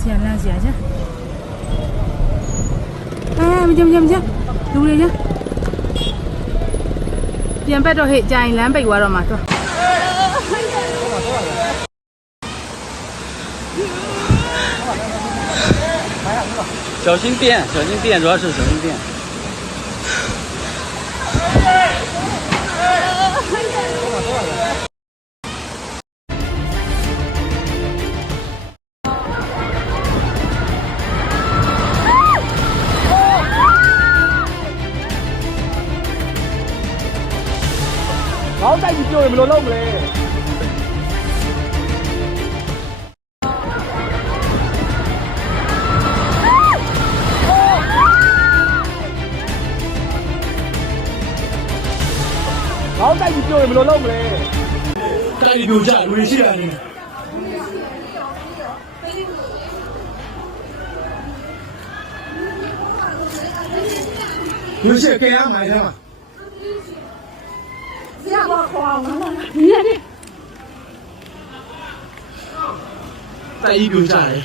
စီရလမ်းစီရကြမကြလူတွေကြပြန်ပတ်တော့ဟဲ့ကြာရင်လမ်းပိတ်သွားတော့မှာတော့小心电，主要是小心电。好大隻腳，有冇落窿咧？好大隻腳，有冇落窿咧？大隻腳真係危險啊！有些給俺買的嘛。带一表下来。